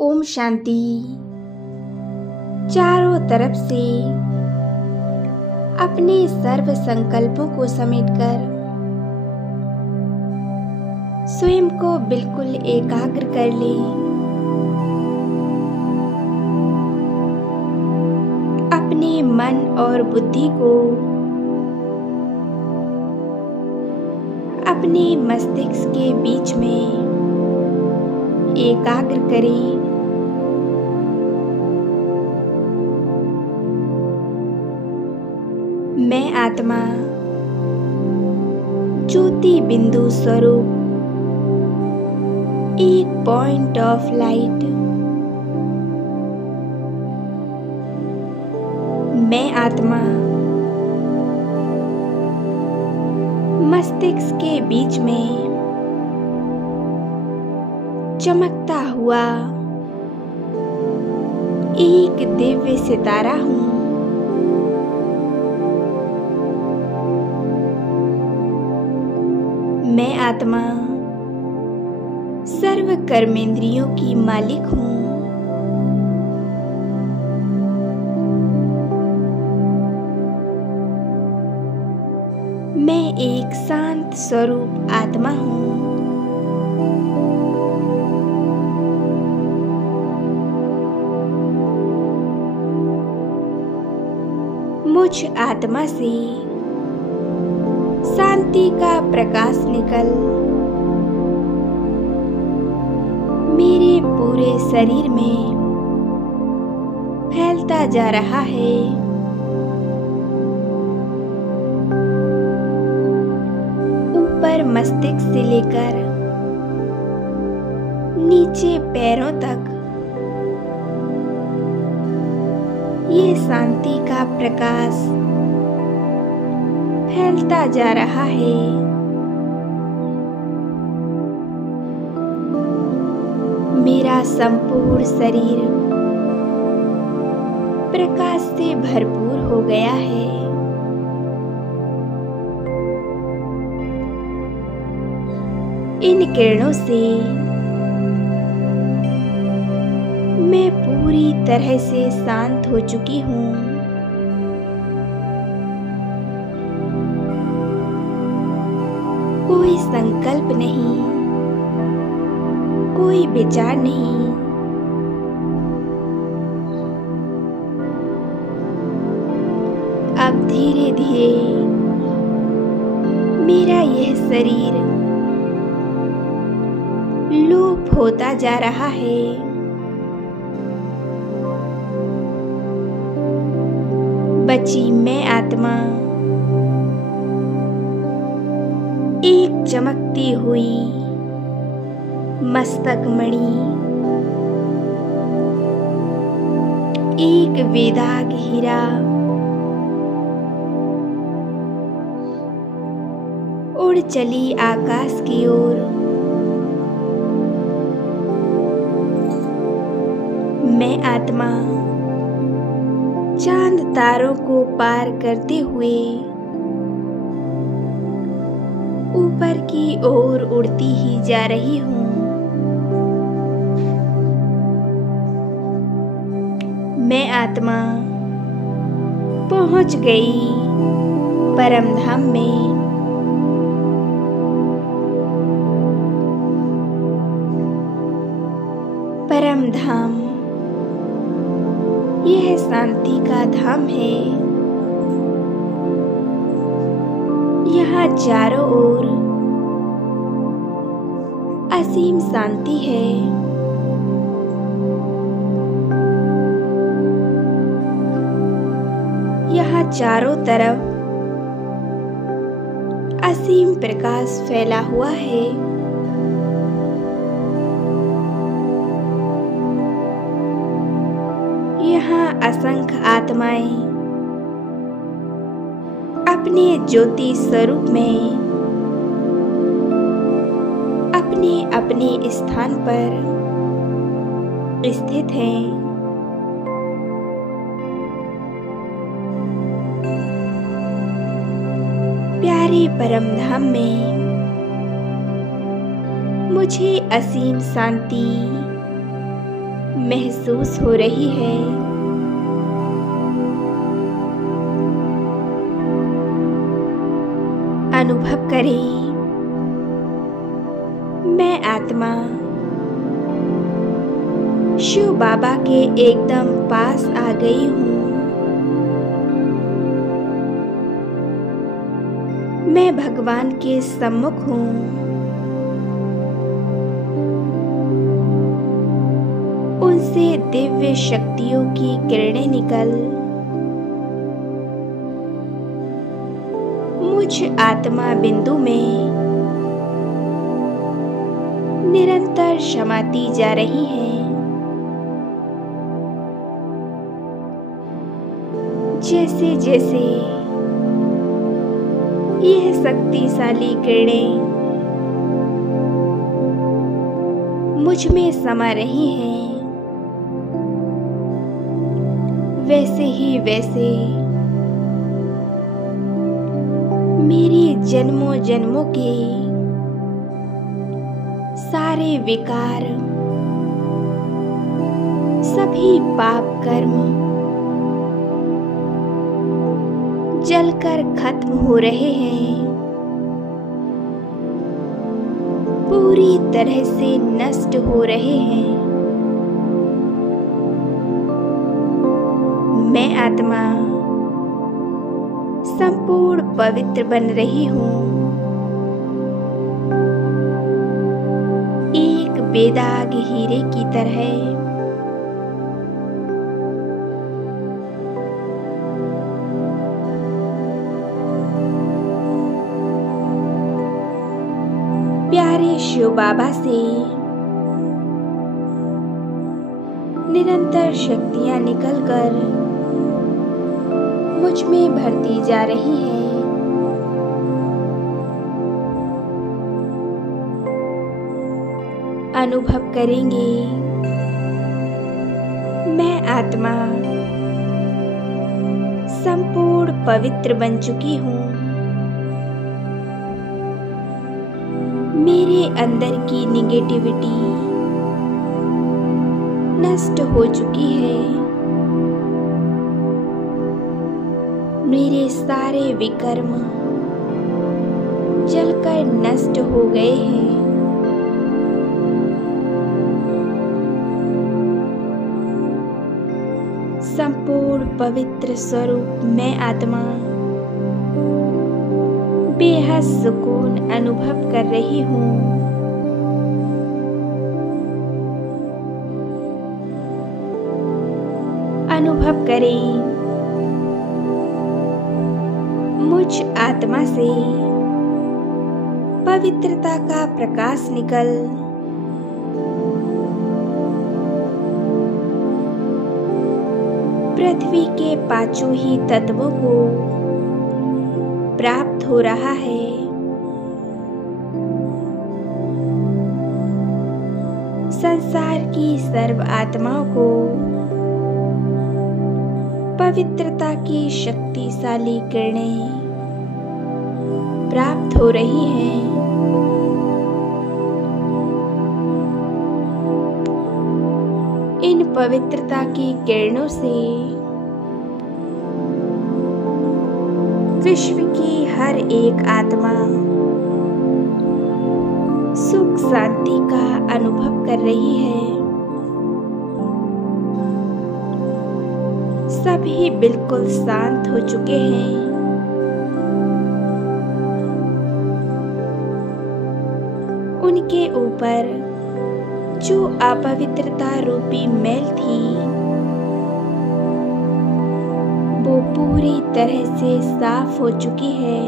ओम शांति। चारों तरफ से अपने सर्व संकल्पों को समेटकर स्वयं को बिल्कुल एकाग्र कर लें। अपने मन और बुद्धि को अपने मस्तिष्क के बीच में एकाग्र करें। मैं आत्मा ज्योति बिंदु स्वरूप एक पॉइंट ऑफ लाइट। मैं आत्मा मस्तिष्क के बीच में चमकता हुआ एक दिव्य सितारा हूँ। मैं आत्मा सर्व कर्मेंद्रियों की मालिक हूँ। मैं एक शांत स्वरूप आत्मा हूँ। मुझ आत्मा से शांति का प्रकाश निकल मेरे पूरे शरीर में फैलता जा रहा है। ऊपर मस्तिष्क से लेकर नीचे पैरों तक ये शांति का प्रकाश फैलता जा रहा है। मेरा संपूर्ण शरीर प्रकाश से भरपूर हो गया है। इन किरणों से मैं पूरी तरह से शांत हो चुकी हूँ। कोई संकल्प नहीं, कोई विचार नहीं। अब धीरे धीरे मेरा यह शरीर लोप होता जा रहा है। बची मैं आत्मा एक चमकती हुई मस्तक मणि, एक वेदाग हीरा उड़ चली आकाश की ओर। मैं आत्मा चांद तारों को पार करते हुए ऊपर की ओर उड़ती ही जा रही हूँ। मैं आत्मा पहुँच गई परम धाम में। परम धाम यह शांति का धाम है। यहाँ चारों ओर असीम शांति है। यहाँ चारों तरफ असीम प्रकाश फैला हुआ है। यहाँ असंख्य आत्माएं अपने ज्योति स्वरूप में अपने अपने स्थान पर स्थित हैं। प्यारे परम धाम में मुझे असीम शांति महसूस हो रही है। अनुभव करें, मैं आत्मा शिव बाबा के एकदम पास आ गई हूँ। मैं भगवान के सम्मुख हूँ। उनसे दिव्य शक्तियों की किरणें निकल मुझ आत्मा बिंदु में निरंतर समाती जा रही हैं। जैसे जैसे यह शक्तिशाली किरणें मुझ में समा रही हैं, वैसे ही वैसे मेरे जन्मों जन्मों के सारे विकार, सभी पाप कर्म जलकर खत्म हो रहे हैं, पूरी तरह से नष्ट हो रहे हैं। मैं आत्मा संपूर्ण पवित्र बन रही हूँ, एक बेदाग हीरे की तरह। प्यारे शिव बाबा से निरंतर शक्तियां निकलकर मुझ में भरती जा रही हैं। अनुभव करेंगे, मैं आत्मा संपूर्ण पवित्र बन चुकी हूँ। मेरे अंदर की निगेटिविटी नष्ट हो चुकी है। मेरे सारे विकर्म जलकर नष्ट हो गए हैं। संपूर्ण पवित्र स्वरूप मैं आत्मा बेहद सुकून अनुभव कर रही हूँ। अनुभव करें, मुझ आत्मा से पवित्रता का प्रकाश निकल पृथ्वी के पांचों ही तत्वों को प्राप्त हो रहा है। संसार की सर्व आत्माओं को पवित्रता की शक्तिशाली किरणें प्राप्त हो रही हैं। इन पवित्रता की किरणों से विश्व की हर एक आत्मा सुख शांति का अनुभव कर रही है। सभी बिल्कुल शांत हो चुके हैं। उनके ऊपर जो अपवित्रता रूपी मैल थी वो पूरी तरह से साफ हो चुकी है।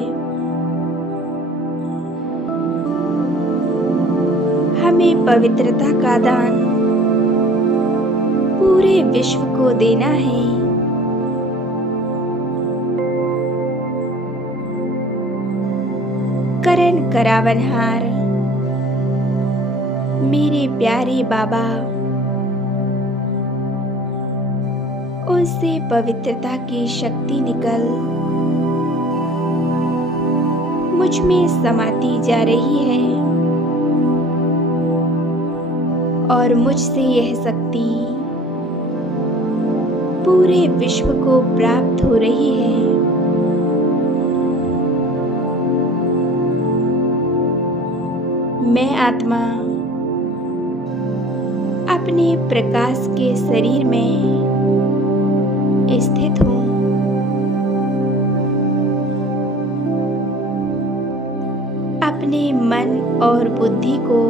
हमें पवित्रता का दान पूरे विश्व को देना है। करण करावनहार मेरे प्यारे बाबा, उनसे पवित्रता की शक्ति निकल मुझ में समाती जा रही है और मुझसे यह शक्ति पूरे विश्व को प्राप्त हो रही है। मैं आत्मा अपने प्रकाश के शरीर में स्थित हूँ। अपने मन और बुद्धि को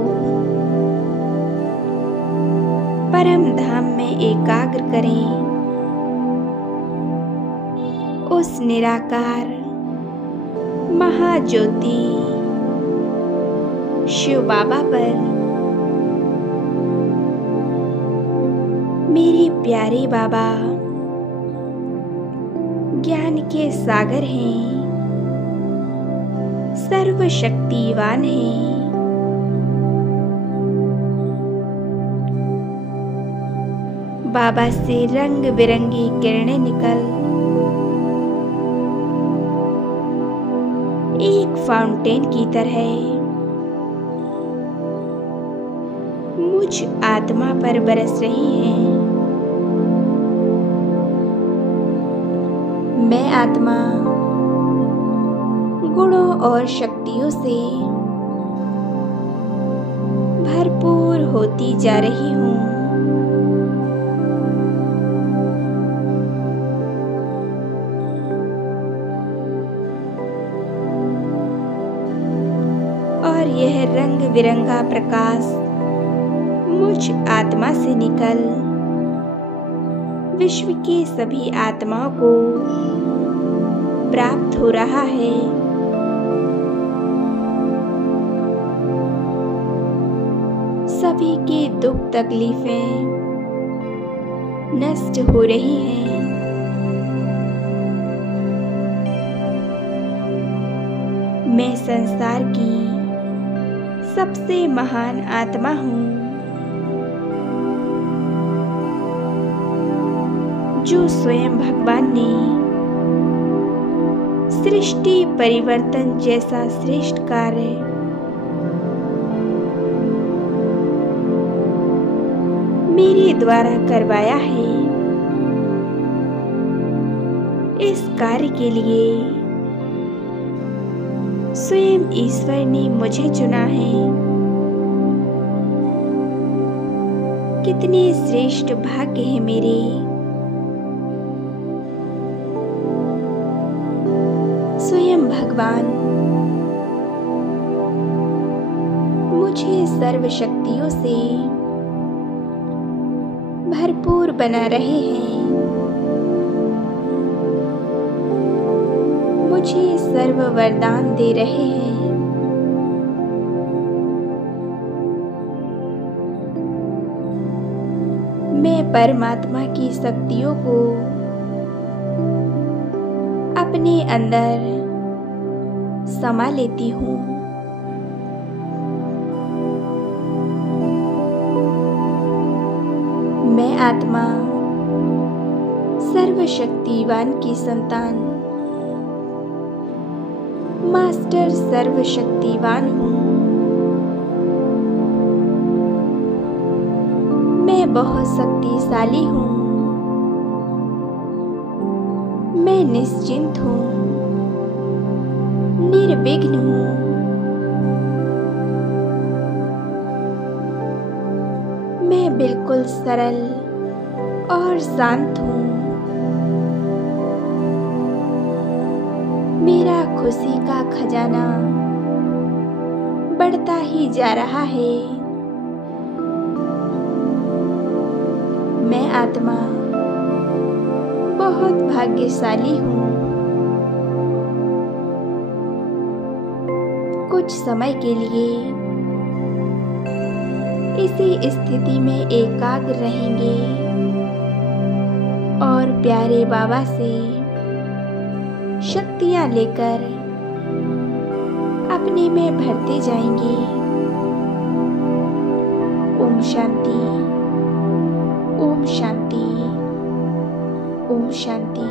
परम धाम में एकाग्र करें। उस निराकार महाज्योति शिव बाबा पर, मेरे प्यारे बाबा ज्ञान के सागर हैं, सर्वशक्तिवान हैं। बाबा से रंग बिरंगी किरणें निकल एक फाउंटेन की तरह मुझ आत्मा पर बरस रही हैं। मैं आत्मा गुणों और शक्तियों से भरपूर होती जा रही हूँ। और यह रंग बिरंगा प्रकाश मुझ आत्मा से निकल विश्व की सभी आत्माओं को प्राप्त हो रहा है। सभी की दुख तकलीफें नष्ट हो रही हैं। मैं संसार की सबसे महान आत्मा हूँ, जो स्वयं भगवान ने सृष्टि परिवर्तन जैसा श्रेष्ठ कार्य मेरे द्वारा करवाया है। इस कार्य के लिए स्वयं ईश्वर ने मुझे चुना है। कितने श्रेष्ठ भाग्य है मेरे। स्वयं भगवान मुझे सर्व शक्तियों से भरपूर बना रहे हैं। मुझे सर्व वरदान दे रहे हैं। मैं परमात्मा की शक्तियों को अपने अंदर समा लेती हूँ। मैं आत्मा सर्वशक्तिवान की संतान मास्टर सर्वशक्तिवान हूँ। मैं बहुत शक्तिशाली हूँ। मैं निश्चिंत हूँ, निर्विघ्न हूँ। मैं बिल्कुल सरल और शांत हूँ। मेरा खुशी का खजाना बढ़ता ही जा रहा है। मैं आत्मा बहुत भाग्यशाली हूँ। कुछ समय के लिए इसी स्थिति में एकाग्र रहेंगे और प्यारे बाबा से शक्तियाँ लेकर अपने में भरते जाएंगे। ओम शांति, ओम शांति, ओम शांति।